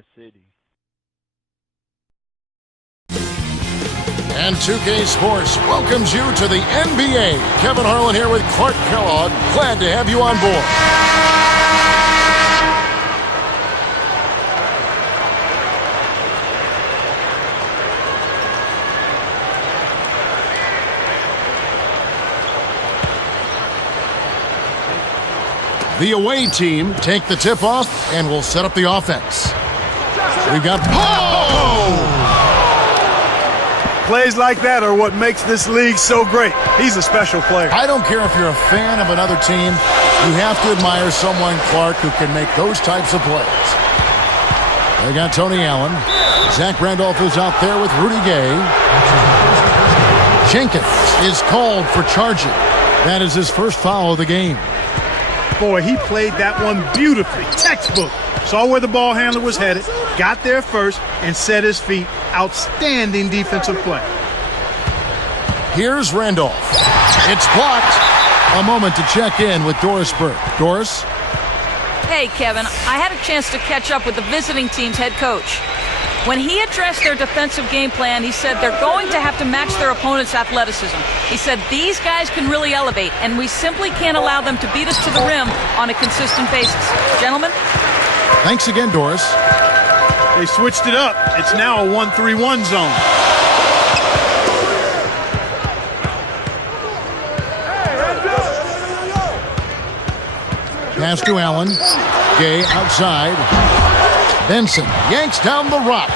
that city. And 2K Sports welcomes you to the NBA. Kevin Harlan here with Clark Kellogg. Glad to have you on board. The away team take the tip-off and will set up the offense. We've got Plays like that are what makes this league so great. He's a special player. I don't care if you're a fan of another team. You have to admire someone, Clark, who can make those types of plays. They got Tony Allen. Zach Randolph is out there with Rudy Gay. Jenkins is called for charging. That is his first foul of the game. Boy, he played that one beautifully. Textbook. Saw where the ball handler was headed, got there first, and set his feet. Outstanding defensive play. Here's Randolph. It's blocked. A moment to check in with Doris Burke. Doris? Hey, Kevin. I had a chance to catch up with the visiting team's head coach. When he addressed their defensive game plan, he said they're going to have to match their opponent's athleticism. He said these guys can really elevate, and we simply can't allow them to beat us to the rim on a consistent basis. Gentlemen? Thanks again, Doris. They switched it up. It's now a 1-3-1 zone. Pass to Allen. Gay outside. Benson yanks down the rock.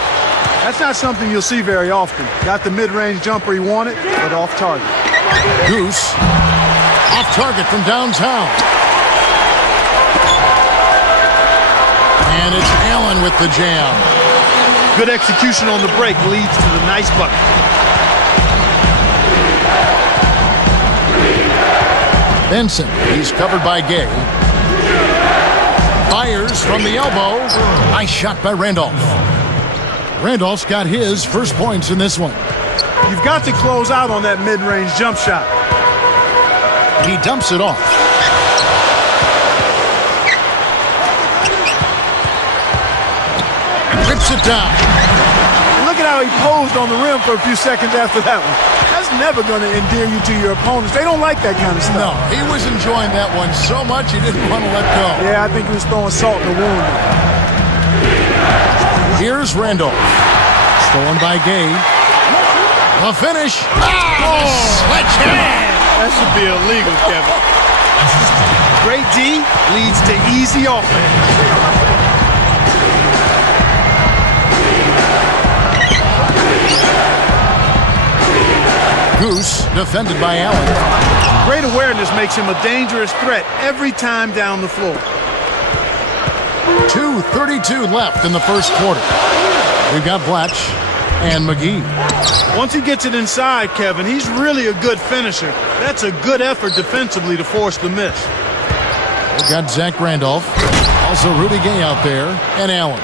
That's not something you'll see very often. Got the mid-range jumper he wanted, but off target. Goose. Off target from downtown. And it's Allen with the jam. Good execution on the break leads to the nice bucket. Benson, he's covered by Gay. Fires from the elbow. Nice shot by Randolph. Randolph's got his first points in this one. You've got to close out on that mid-range jump shot. He dumps it off. Rips it down. And look at how he posed on the rim for a few seconds after that one. That's never going to endear you to your opponents. They don't like that kind of stuff. No, he was enjoying that one so much he didn't want to let go. Yeah, I think he was throwing salt in the wound. Here's Randolph. Stolen by Gay. The finish. Sledgehammer. That should be illegal, Kevin. Great D leads to easy offense. Goose defended by Allen. Great awareness makes him a dangerous threat every time down the floor. 2:32 left in the first quarter. We've got Blatch and McGee. Once he gets it inside, Kevin, he's really a good finisher. That's a good effort defensively to force the miss. We've got Zach Randolph. Also Rudy Gay out there and Allen.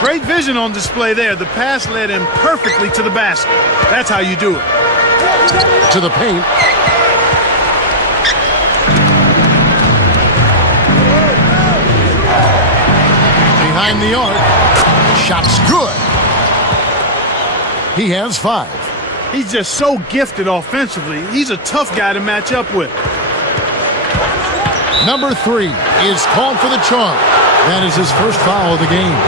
Great vision on display there. The pass led him perfectly to the basket. That's how you do it. To the paint. Behind the arc. Shot's good. He has 5. He's just so gifted offensively. He's a tough guy to match up with. Number 3 is called for the charge. That is his first foul of the game.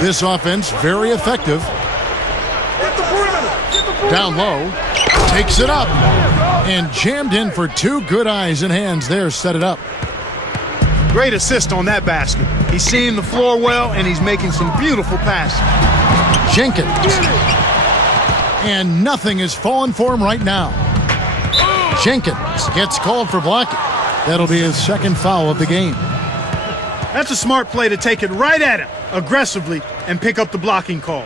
This offense very effective. Down low, takes it up, and jammed in for 2 good eyes and hands there, set it up. Great assist on that basket. He's seeing the floor well, and he's making some beautiful passes. Jenkins. And nothing is falling for him right now. Jenkins gets called for blocking. That'll be his second foul of the game. That's a smart play to take it right at him, aggressively, and pick up the blocking call.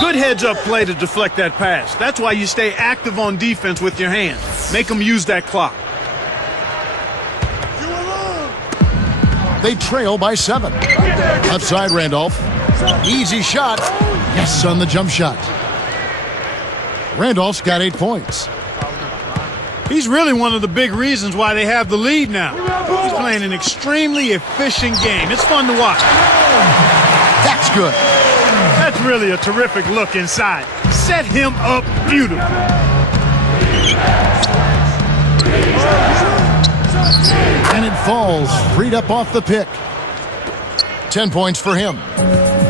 Good heads-up play to deflect that pass. That's why you stay active on defense with your hands. Make them use that clock. They trail by 7. Outside Randolph. Easy shot. Yes, on the jump shot. Randolph's got 8 points. He's really one of the big reasons why they have the lead now. He's playing an extremely efficient game. It's fun to watch. That's good. That's really a terrific look inside. Set him up beautifully. And it falls, freed up off the pick. 10 points for him.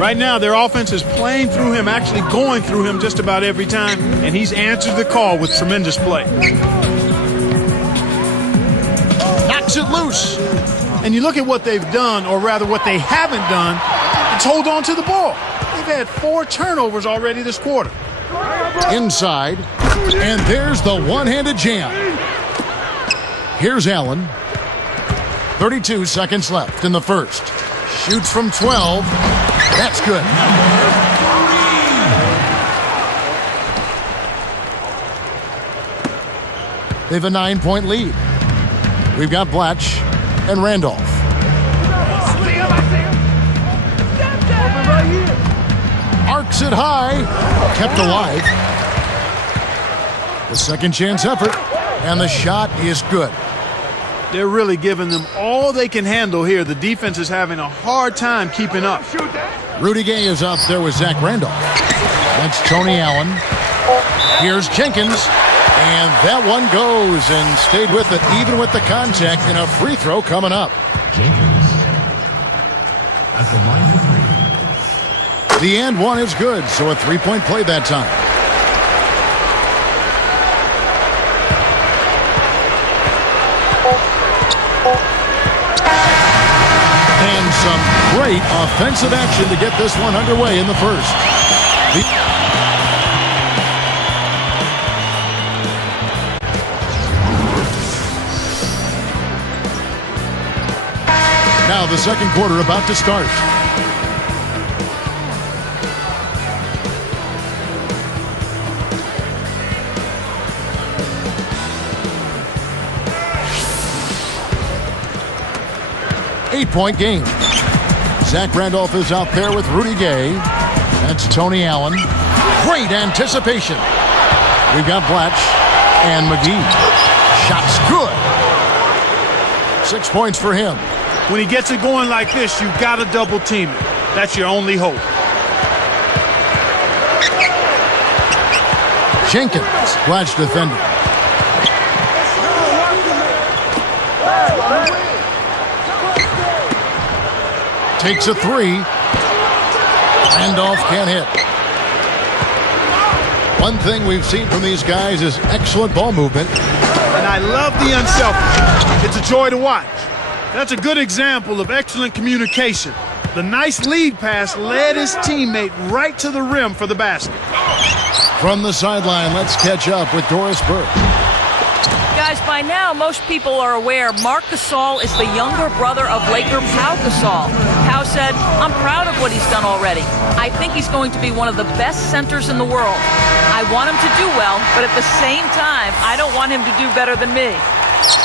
Right now, their offense is playing through him, actually going through him just about every time, and he's answered the call with tremendous play. Knocks it loose. And you look at what they've done, or rather what they haven't done, it's hold on to the ball. They've had 4 turnovers already this quarter. Inside, and there's the one-handed jam. Here's Allen. 32 seconds left in the first. Shoots from 12. That's good. They have a 9-point lead. We've got Blatch and Randolph. Arcs it high. Kept alive. The second chance effort. And the shot is good. They're really giving them all they can handle here. The defense is having a hard time keeping up. Rudy Gay is up there with Zach Randolph. That's Tony Allen. Here's Jenkins. And that one goes and stayed with it, even with the contact, and a free throw coming up. Jenkins at the line for 3. The and one is good, so a 3-point play that time. And some great offensive action to get this one underway in the first. Now the second quarter about to start. Eight-point game. Zach Randolph is out there with Rudy Gay. That's Tony Allen. Great anticipation. We've got Blatch and McGee. Shot's good. 6 points for him. When he gets it going like this, you've got to double team it. That's your only hope. Jenkins, Blatch defender. Takes a 3. Randolph can't hit. One thing we've seen from these guys is excellent ball movement. And I love the unselfish. It's a joy to watch. That's a good example of excellent communication. The nice lead pass led his teammate right to the rim for the basket. From the sideline, let's catch up with Doris Burke. Guys, by now, most people are aware Marc Gasol is the younger brother of Laker Pau Gasol. Pau said, "I'm proud of what he's done already. I think he's going to be one of the best centers in the world. I want him to do well, but at the same time, I don't want him to do better than me."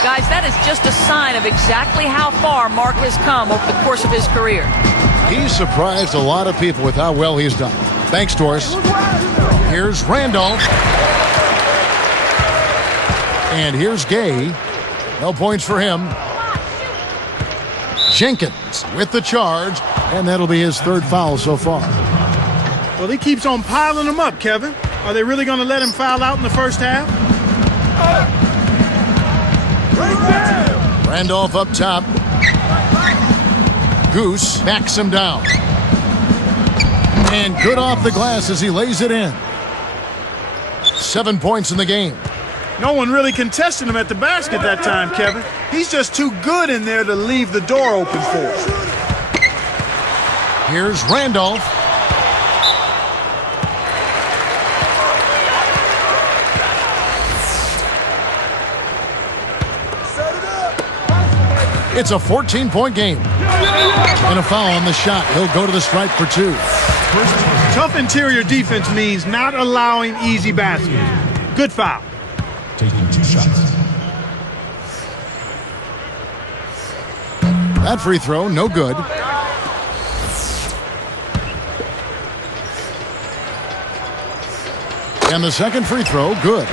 Guys, that is just a sign of exactly how far Marc has come over the course of his career. He's surprised a lot of people with how well he's done. Thanks, Doris. Here's Randolph. And here's Gay. No points for him. Jenkins with the charge, and that'll be his 3rd foul so far. Well, he keeps on piling them up, Kevin. Are they really going to let him foul out in the first half? Randolph up top. Goose backs him down. And good off the glass as he lays it in. 7 points in the game. No one really contested him at the basket that time, Kevin. He's just too good in there to leave the door open for him. Here's Randolph. It's a 14-point game. And a foul on the shot. He'll go to the stripe for 2. Tough interior defense means not allowing easy baskets. Good foul. Taking 2 shots. That free throw, no good. And the second free throw, good.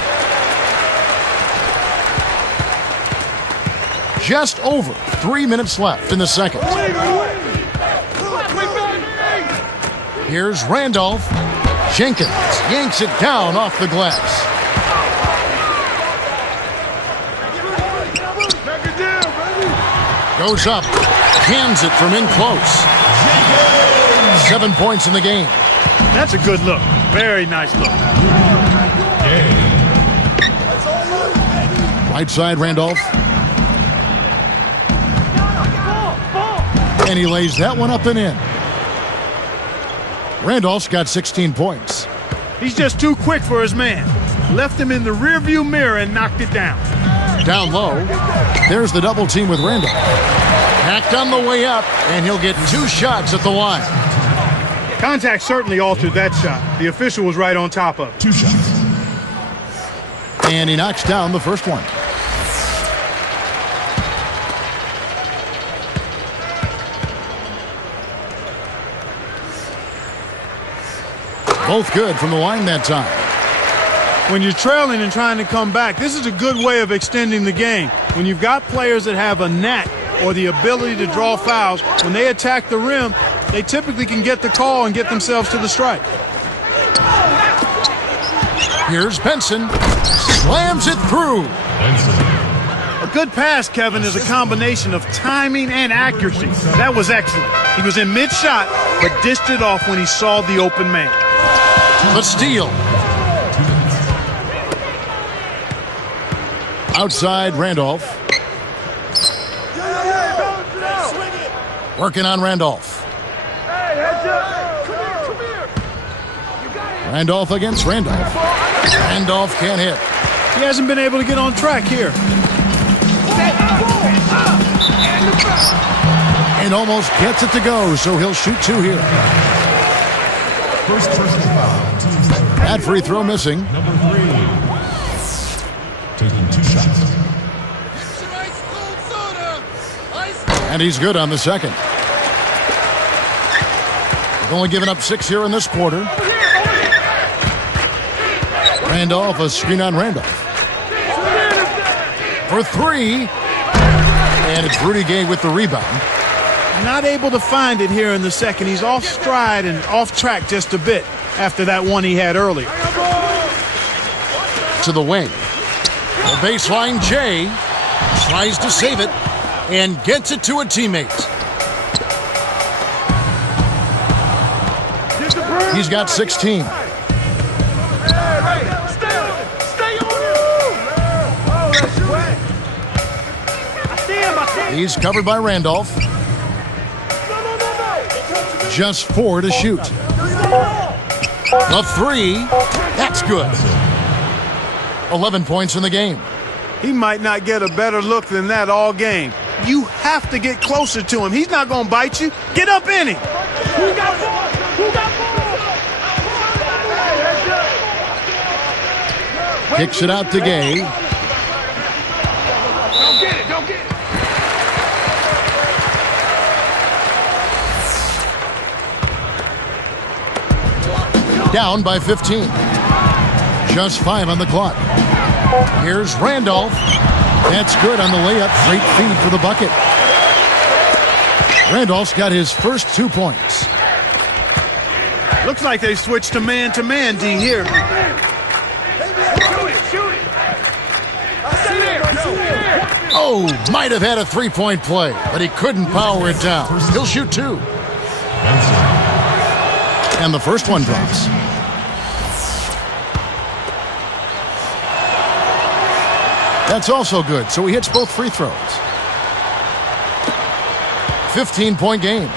Just over 3 minutes left in the second. Here's Randolph. Jenkins yanks it down off the glass. Goes up, cans it from in close. 7 points in the game. That's a good look. Very nice look. Right side, Randolph. And he lays that one up and in. Randolph's got 16 points. He's just too quick for his man. Left him in the rearview mirror and knocked it down. Down low. There's the double team with Randolph. Hacked on the way up, and he'll get 2 shots at the line. Contact certainly altered that shot. The official was right on top of it. 2 shots. And he knocks down the first one. Both good from the line that time. When you're trailing and trying to come back, this is a good way of extending the game. When you've got players that have a knack or the ability to draw fouls, when they attack the rim, they typically can get the call and get themselves to the strike. Here's Benson. Slams it through. A good pass, Kevin, is a combination of timing and accuracy. That was excellent. He was in mid-shot, but dished it off when he saw the open man. The steal. Outside, Randolph. Working on Randolph. Randolph against Randolph. Randolph can't hit. He hasn't been able to get on track here. And almost gets it to go, so he'll shoot 2 here. First personal foul. That free throw missing. Number 3. Taking 2 shots. And he's good on the second. They've only given up 6 here in this quarter. Randolph, a screen on Randolph. For 3. And it's Rudy Gay with the rebound. Not able to find it here in the second. He's off stride and off track just a bit after that one he had earlier. To the wing. The baseline, Jay tries to save it and gets it to a teammate. He's got 16. He's covered by Randolph. Just 4 to shoot. The 3, that's good. 11 points in the game. He might not get a better look than that all game. You have to get closer to him. He's not going to bite you. Get up in him. Kicks it out to Gay. Down by 15. Just 5 on the clock. Here's Randolph. That's good on the layup. Great feed for the bucket. Randolph's got his first 2 points. Looks like they switched to man, D, here. Oh, might have had a 3-point play, but he couldn't power it down. He'll shoot 2. And the first one drops. That's also good, so he hits both free throws. 15-point game.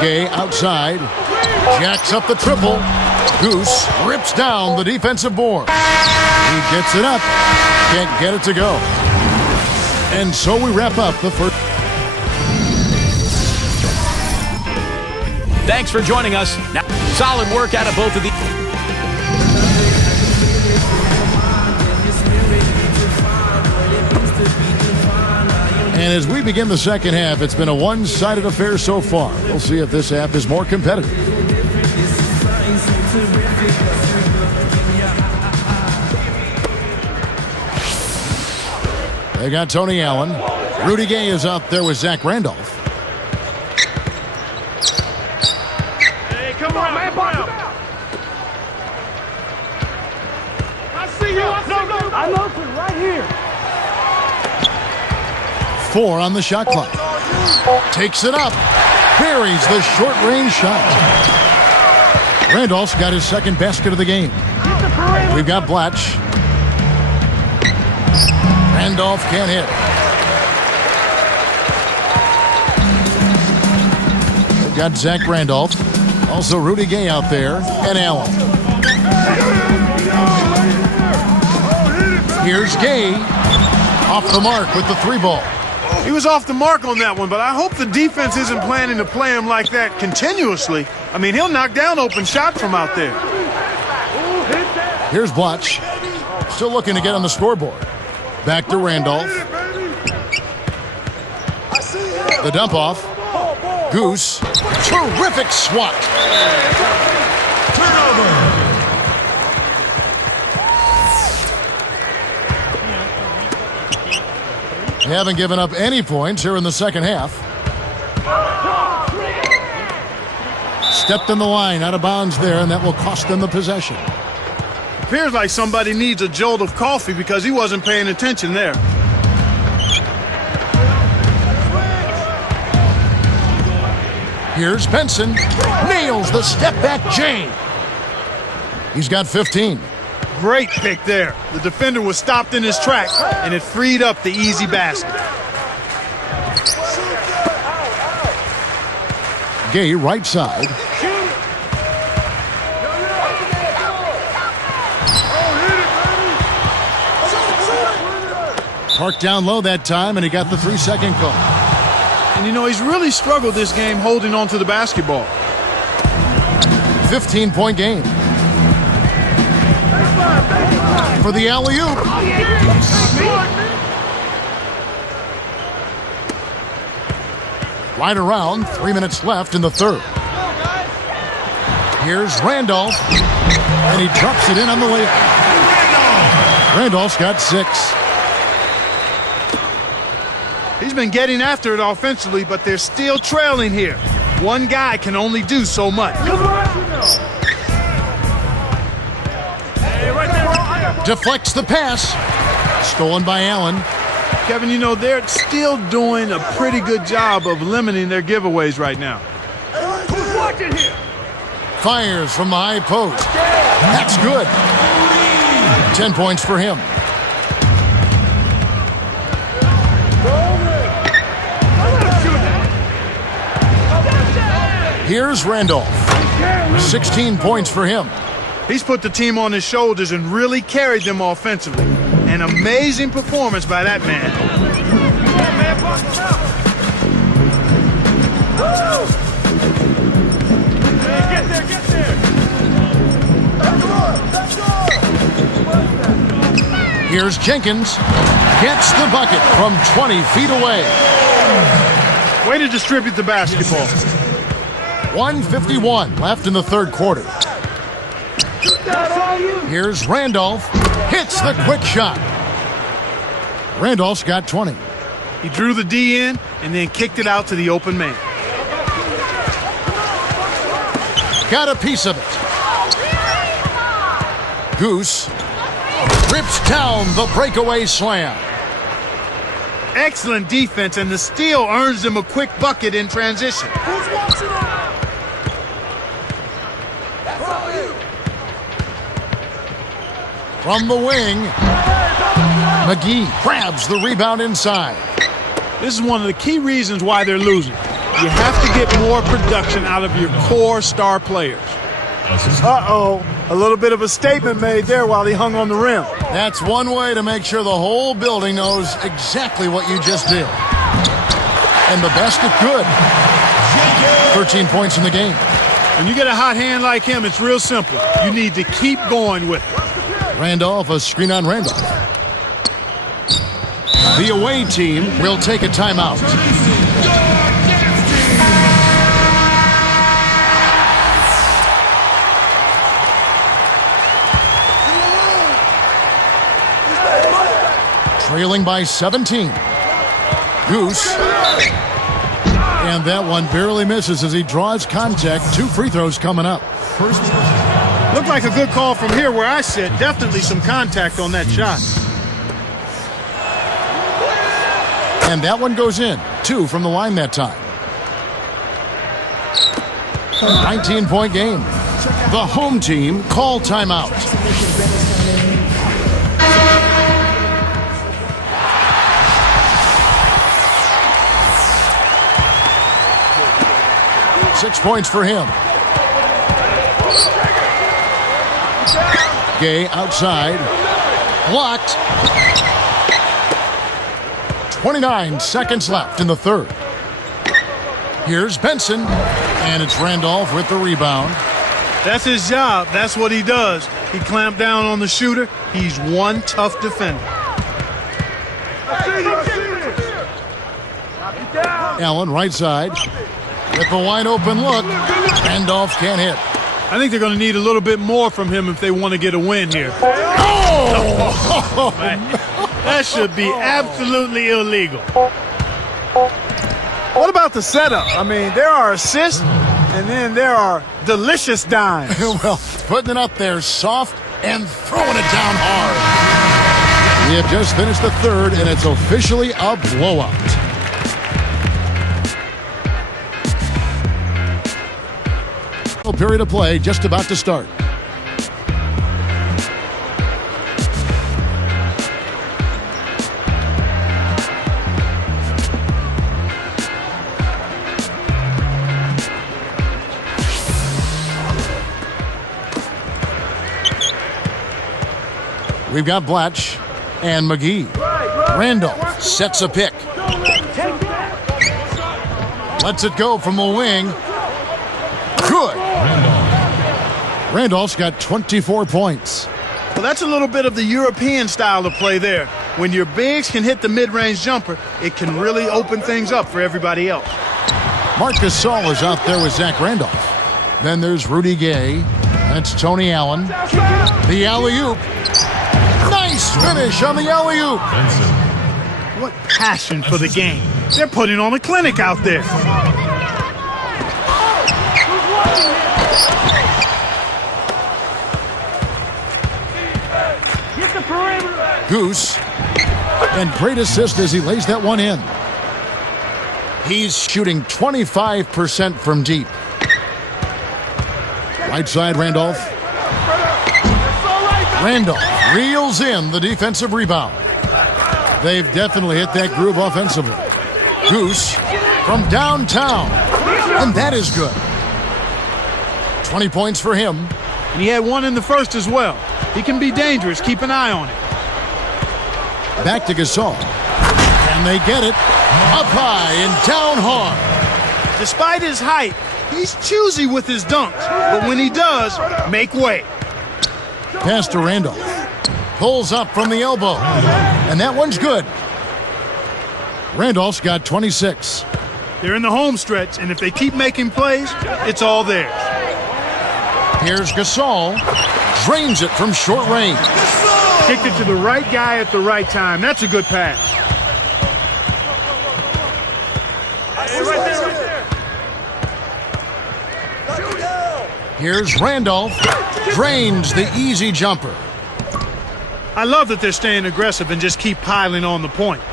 Gay outside. Jacks up the triple. Goose rips down the defensive board. He gets it up. Can't get it to go. And so we wrap up the first. Thanks for joining us. Now, solid work out of both of these. And as we begin the second half, it's been a one-sided affair so far. We'll see if this half is more competitive. They got Tony Allen. Rudy Gay is out there with Zach Randolph. Hey, come on, man. I see you. I'm open right here. 4 on the shot clock. Takes it up. Buries the short-range shot. Randolph's got his second basket of the game. We've got Blatch. Randolph can't hit. We've got Zach Randolph. Also Rudy Gay out there. And Allen. Here's Gay. Off the mark with the 3-ball. He was off the mark on that one, but I hope the defense isn't planning to play him like that continuously. I mean, he'll knock down open shots from out there. Here's Blatch. Still looking to get on the scoreboard. Back to Randolph. The dump off. Goose. Terrific swat. Turnover. They haven't given up any points here in the second half. Stepped in the line, out of bounds there, and that will cost them the possession. Appears like somebody needs a jolt of coffee because he wasn't paying attention there. Here's Benson. Nails the step-back J. He's got 15. Great pick there. The defender was stopped in his tracks, and it freed up the easy basket. Gay right side. Parked down low that time, and he got the 3-second call. And you know, he's really struggled this game holding on to the basketball. 15-point game. For the alley-oop. Right around, 3 minutes left in the third. Here's Randolph, and he drops it in on the layup. Randolph's got 6. He's been getting after it offensively, but they're still trailing here. One guy can only do so much. Deflects the pass. Stolen by Allen. Kevin, you know, they're still doing a pretty good job of limiting their giveaways right now. Fires from the high post. That's good. 10 points for him. Here's Randolph. 16 points for him. He's put the team on his shoulders and really carried them offensively. An amazing performance by that man. Here's Jenkins. Gets the bucket from 20 feet away. Way to distribute the basketball. 1:51 left in the third quarter. Here's Randolph. Hits the quick shot. Randolph's got 20. He drew the D in and then kicked it out to the open man. Got a piece of it. Goose rips down the breakaway slam. Excellent defense, and the steal earns him a quick bucket in transition. From the wing, McGee grabs the rebound inside. This is one of the key reasons why they're losing. You have to get more production out of your core star players. Uh-oh, a little bit of a statement made there while he hung on the rim. That's one way to make sure the whole building knows exactly what you just did. And the basket good. 13 points in the game. When you get a hot hand like him, it's real simple. You need to keep going with it. Randolph, a screen on Randolph. The away team will take a timeout. Trailing by 17. Goose. And that one barely misses as he draws contact. 2 free throws coming up. Looked like a good call from here where I sit. Definitely some contact on that shot. And that one goes in. 2 from the line that time. 19-point game. The home team call timeout. Six points for him. Gay outside. Blocked. 29 seconds left in the third. Here's Benson. And it's Randolph with the rebound. That's his job. That's what he does. He clamped down on the shooter. He's one tough defender. Allen right side. With the wide open look. Randolph can't hit. I think they're going to need a little bit more from him if they want to get a win here. Oh! That should be absolutely illegal. What about the setup? I mean, there are assists, and then there are delicious dimes. Well, putting it up there soft and throwing it down hard. We have just finished the third, and it's officially a blowout. Period of play just about to start. We've got Blatch and McGee. Randolph sets a pick. Lets it go from the wing. Good. Randolph's got 24 points. Well, that's a little bit of the European style of play there. When your bigs can hit the mid-range jumper, it can really open things up for everybody else. Marcus Saul is out there with Zach Randolph. Then there's Rudy Gay. That's Tony Allen. The alley-oop. Nice finish on the alley-oop. What passion for the game. They're putting on a clinic out there. Goose. And great assist as he lays that one in. He's shooting 25% from deep. Right side, Randolph. Randolph reels in the defensive rebound. They've definitely hit that groove offensively. Goose from downtown. And that is good. 20 points for him. And he had one in the first as well. He can be dangerous. Keep an eye on it. Back to Gasol. And they get it. Up high and down hard. Despite his height, he's choosy with his dunks. But when he does, make way. Pass to Randolph. Pulls up from the elbow. And that one's good. Randolph's got 26. They're in the home stretch, and if they keep making plays, it's all theirs. Here's Gasol. Drains it from short range. Kicked it to the right guy at the right time. That's a good pass. Here's Randolph. Drains the easy jumper. I love that they're staying aggressive and just keep piling on the points.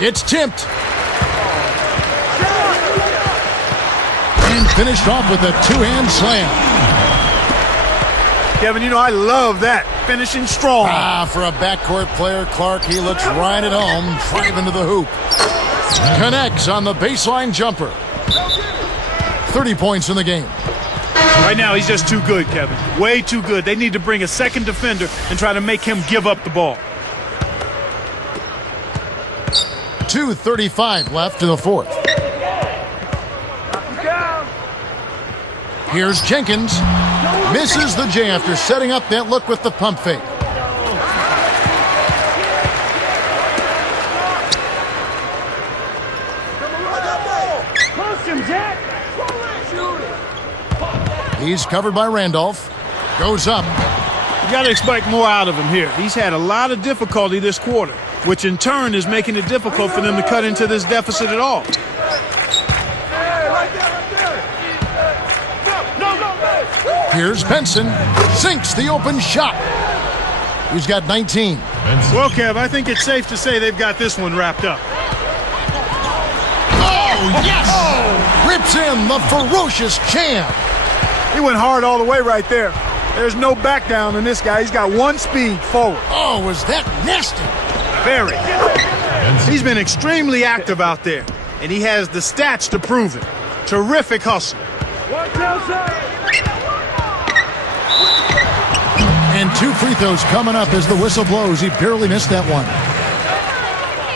It's tipped. And finished off with a two-hand slam. Kevin, you know I love that. Finishing strong. For a backcourt player, Clark, he looks right at home, driving to the hoop. Connects on the baseline jumper. 30 points in the game. Right now, he's just too good, Kevin. Way too good. They need to bring a second defender and try to make him give up the ball. 2:35 left in the fourth. Here's Jenkins. Misses the J after setting up that look with the pump fake. He's covered by Randolph. Goes up. You got to expect more out of him here. He's had a lot of difficulty this quarter, which in turn is making it difficult for them to cut into this deficit at all. Here's Benson. Sinks the open shot. He's got 19. Well, Kev, I think it's safe to say they've got this one wrapped up. Oh, yes! Oh. Rips in the ferocious champ. He went hard all the way right there. There's no back down in this guy. He's got one speed forward. Oh, was that nasty? Very. He's been extremely active out there, and he has the stats to prove it. Terrific hustle. And 2 free throws coming up as the whistle blows. He barely missed that one.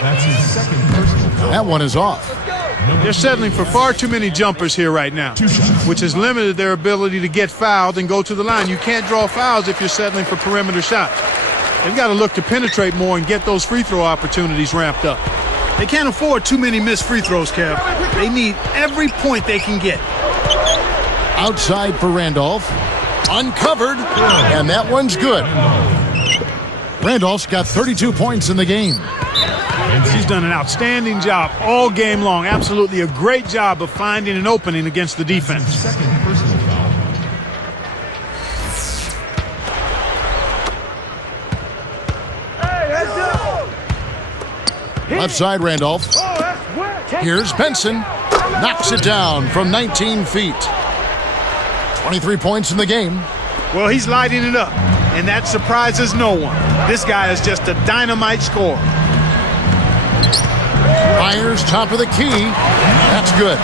That's his second personal foul. That one is off. They're settling for far too many jumpers here right now, which has limited their ability to get fouled and go to the line. You can't draw fouls if you're settling for perimeter shots. They've got to look to penetrate more and get those free throw opportunities ramped up. They can't afford too many missed free throws, Kev. They need every point they can get. Outside for Randolph. Uncovered, and that one's good. Randolph's got 32 points in the game. He's done an outstanding job all game long. Absolutely a great job of finding an opening against the defense. Second personal foul. Left side, Randolph. Here's Benson. Knocks it down from 19 feet. 23 points in the game. Well, he's lighting it up, and that surprises no one. This guy is just a dynamite scorer. Fires top of the key. That's good.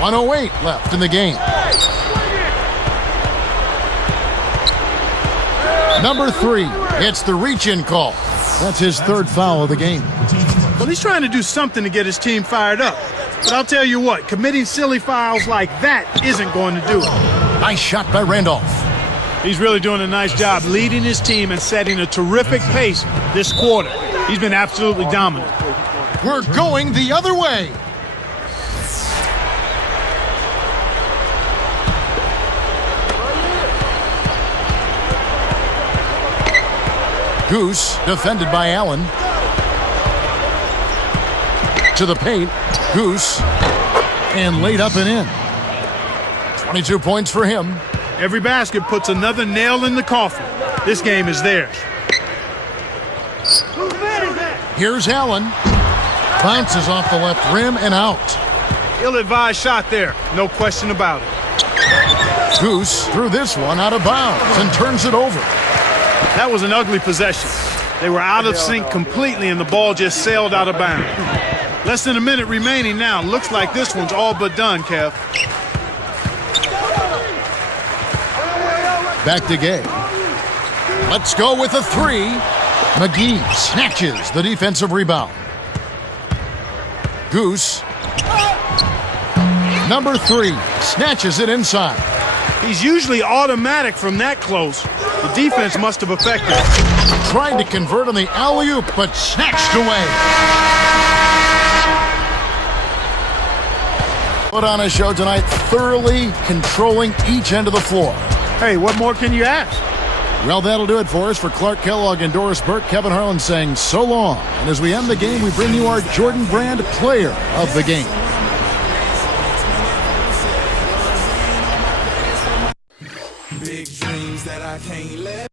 1:08 left in the game. Number 3. It's the reach-in call. That's his 3rd foul of the game. Well, he's trying to do something to get his team fired up. But I'll tell you what, committing silly fouls like that isn't going to do it. Nice shot by Randolph. He's really doing a nice job leading his team and setting a terrific pace this quarter. He's been absolutely dominant. We're going the other way. Goose, defended by Allen. To the paint. Goose. And laid up and in. 22 points for him. Every basket puts another nail in the coffin. This game is theirs. Here's Allen. Bounces off the left rim and out. Ill-advised shot there. No question about it. Goose threw this one out of bounds and turns it over. That was an ugly possession. They were out of sync completely, and the ball just sailed out of bounds. Less than a minute remaining now. Looks like this one's all but done, Kev. Back to Gay. Let's go with a 3. McGee snatches the defensive rebound. Goose. Number 3 snatches it inside. He's usually automatic from that close. The defense must have affected him. Tried to convert on the alley-oop, but snatched away. Put on a show tonight, thoroughly controlling each end of the floor. Hey, what more can you ask? Well, that'll do it for us. For Clark Kellogg and Doris Burke, Kevin Harlan saying so long. And as we end the game, we bring you our Jordan Brand Player of the Game. Big dreams that I can't let.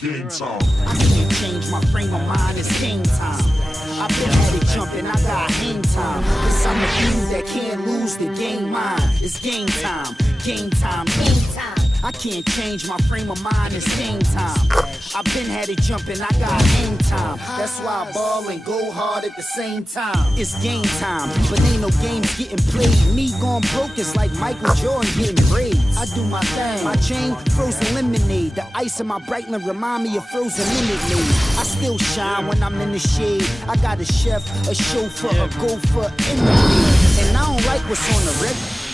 Game time. I can't change my frame of mind, it's game time. I've been at it jumping, I got hang time. Cause I'm a dude that can't lose the game mine. It's game time, game time, game time. I can't change my frame of mind, it's game time. I've been had it jumping, I got hang time. That's why I ball and go hard at the same time. It's game time, but ain't no games getting played. Me going broke is like Michael Jordan getting braids. I do my thing. My chain, frozen lemonade. The ice in my Breitling remind me of frozen Minute Maid. I still shine when I'm in the shade. I got a chef, a chauffeur, a gopher in the lead. And I don't like what's on the record.